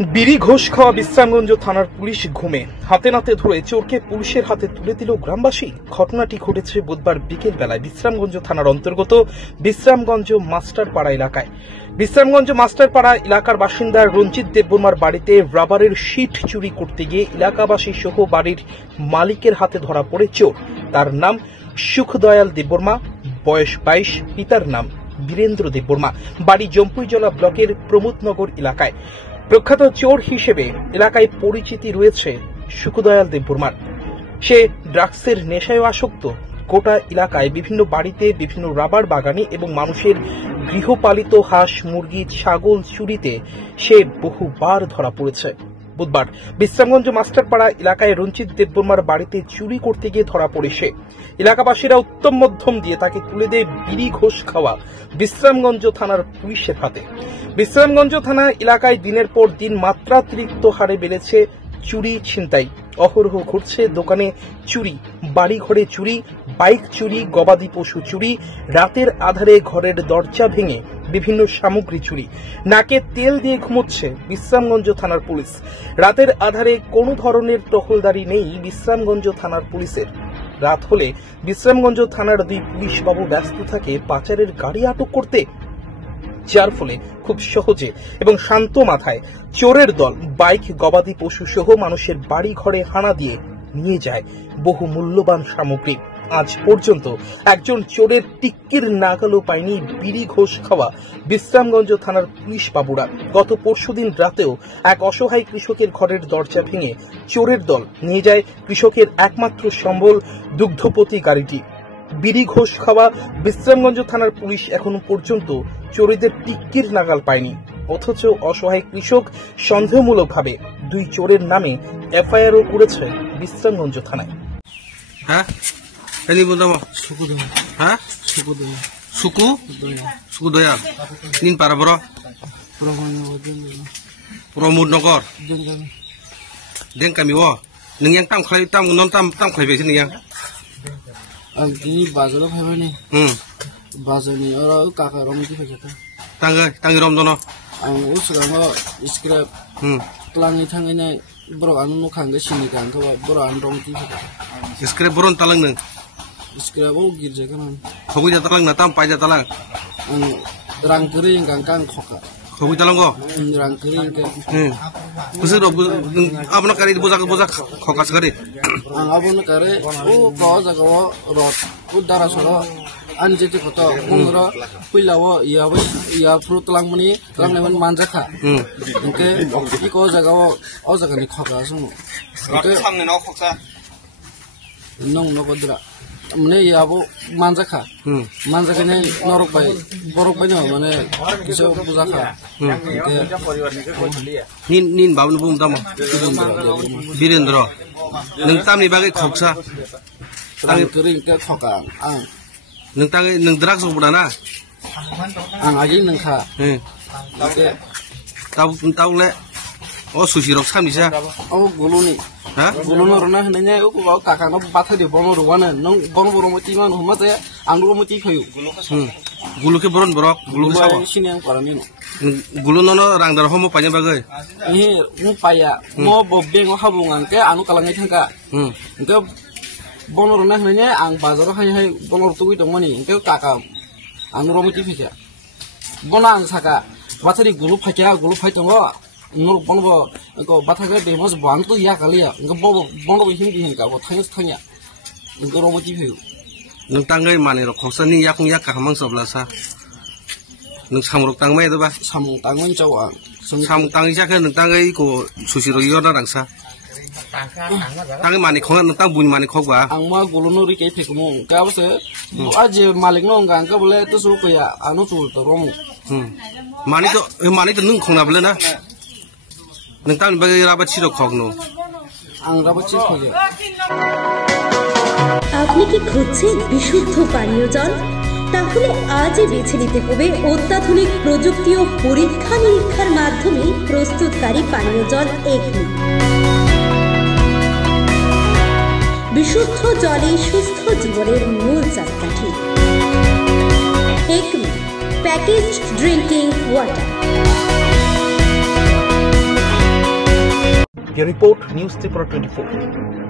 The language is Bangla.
বিড়ি ঘোষ খাওয়া বিশ্রামগঞ্জ থানার পুলিশ ঘুমে হাতে নাতে ধরে চোরকে পুলিশের হাতে তুলে দিল গ্রামবাসী। ঘটনাটি ঘটেছে বুধবার বিকেল বেলায় বিশ্রামগঞ্জ থানার অন্তর্গত বিশ্রামগঞ্জ মাস্টারপাড়া এলাকায়। বিশ্রামগঞ্জ মাস্টারপাড়া এলাকার বাসিন্দা রঞ্জিত দেববর্মার বাড়িতে রাবারের শীট চুরি করতে গিয়ে এলাকাবাসী সহ বাড়ির মালিকের হাতে ধরা পড়ে চোর। তার নাম সুখদয়াল দেববর্মা, বয়স 22, পিতার নাম বীরেন্দ্র দেববর্মা, বাড়ি জম্পুইজলা ব্লকের প্রমোদনগর এলাকায়। প্রখ্যাত চোর হিসেবে এলাকায় পরিচিতি রয়েছে সুখদয়াল দেববর্মার। সে ড্রাগসের নেশায় আসক্ত। গোটা এলাকায় বিভিন্ন বাড়িতে, বিভিন্ন রাবার বাগানে এবং মানুষের গৃহপালিত হাঁস, মুরগি, ছাগল চুরিতে সে বহুবার ধরা পড়েছে। বুধবার বিশ্রামগঞ্জ মাস্টারপাড়া এলাকায় রঞ্জিত দেববর্মার বাড়িতে চুরি করতে গিয়ে ধরা পড়ে সে। এলাকাবাসীরা উত্তম মধ্যম দিয়ে তাকে তুলে দেয় বিড়ি ঘোষ খাওয়া বিশ্রামগঞ্জ থানার পুলিশের হাতে। বিশ্রামগঞ্জ থানা এলাকায় দিনের পর দিন মাত্রাতিরিক্ত হারে বেড়েছে চুরি, ছিনতাই। অহরহ ঘটছে দোকানে চুরি, বাড়িঘরে চুরি, বাইক চুরি, গবাদি পশু চুরি, রাতের আধারে ঘরের দরজা ভেঙে বিভিন্ন সামগ্রী চুরি। নাকে তেল দিয়ে ঘুমোচ্ছে বিশ্রামগঞ্জ থানার পুলিশ। রাতের আধারে কোনো ধরনের টহলদারি নেই বিশ্রামগঞ্জ থানার পুলিশের। রাত হলে বিশ্রামগঞ্জ থানার দুই পুলিশ বাবু ব্যস্ত থাকে পাচারের গাড়ি আটক করতে, যার ফলে খুব সহজে এবং শান্ত মাথায় চোরের দল বাইক, গবাদি পশু সহ মানুষের বাড়ি ঘরে হানা দিয়ে নিয়ে যায় বহু মূল্যবান সামগ্রী। আজ পর্যন্ত একজন চোরের টিক্কির নাগালও পায়নি বিড়ি ঘোষ খাওয়া বিশ্রামগঞ্জ থানার পুলিশ বাবুরা। গত পরশুদিন রাতেও এক অসহায় কৃষকের ঘরের দরজা ভেঙে চোরের দল নিয়ে যায় কৃষকের একমাত্র সম্বল দুগ্ধপতি গাড়িটি। বিড়ি ঘোষ খাওয়া বিশ্রামগঞ্জ থানার পুলিশ এখনো পর্যন্ত চোরেদের টিক্কির নাগাল পায়নি, অথচ অসহায় কৃষক সন্দেহমূলকভাবে দুই চোরের নামে এফআইআরও করেছে বিশ্রামগঞ্জ থানায়। হ্যাঁ, সুকুদয়াল নিন পারা বড় প্রমোদনগর দেন কামি ও नों yang tam khlai tam non tam khlai be ni yang ang ini bazar phaiba ni bazar ni ora kaka rom ti phajata tang rom dono ang usrama scrap tlangi thangai nai bro anu no khang ge sini kan ka bro an rom ti phajata scrap boron talang nang scrap o girje kan khogu ja talang na tam pai ja talang ang rang kering kang khoka khogu talang go rang kering ke busur abna kari boza khoka sagari ang abna kare o ko jaga o rot o dara soro an jeti koto mungro puilawo ya fruit lang mani lang neman manja kha ke iko jaga o jaga ni khoka sumu ke samne no khoksa nong no kodra mane yabo manja kha manja kene norok bai borok bai no mane kiso puja kha nin babnu bum tam birendra nang tamni bagai khoksa tang kering ke khoka ang nang drugs budana ang ajing nang kha ke tau le o sushi rok samisa o guluni ha gulunu rona hnanya o ko kaka no batha de bono rowana nong bono boro mati man humate ang ro mati khayu gulu ke boron borok gulu ke sabo siniang parami no gulu no rang dar homo panya bagai mu paya mo bobbe ngo habung ang ke anu kalangai thangka ke bono rona hnanya ang bazar hai bono tui dongmani ke kaka ang ro mati phija bona ang saka bathari gulu phai tongo nol bonbo ko bathaga de mos bang to ya kalia ngo bonbo hingi hinga bo thanya ngo ro mati pheu nung tangai mani ro khoksa ni yak ka hamang sobla sa nung samrok tangmai do ba samung tangwen chawa samung tangi ja ka nung tangai ko susi ro yo na rangsa tangai mani khong nung tang bun mani khok ba ang ma gulunu ri ke phekmo ka bose aje malik no ngang ka bole to su ko ya anu tu to rom mani to nung khong na bole na nung tang ba rabat chiro khok no ang rabat chi khoje আপনি কি খুঁজছেন বিশুদ্ধ পানীয় জল? তাহলে আজই বেছে নিতে হবে অত্যাধুনিক প্রযুক্তি ও পরীক্ষা নিরীক্ষার মাধ্যমে প্রস্তুতকারী পানীয় জল একমি। বিশুদ্ধ জলে সুস্থ জীবনের মূল চাকাঠি। Acme packaged drinking water. Report, news Tripura 24।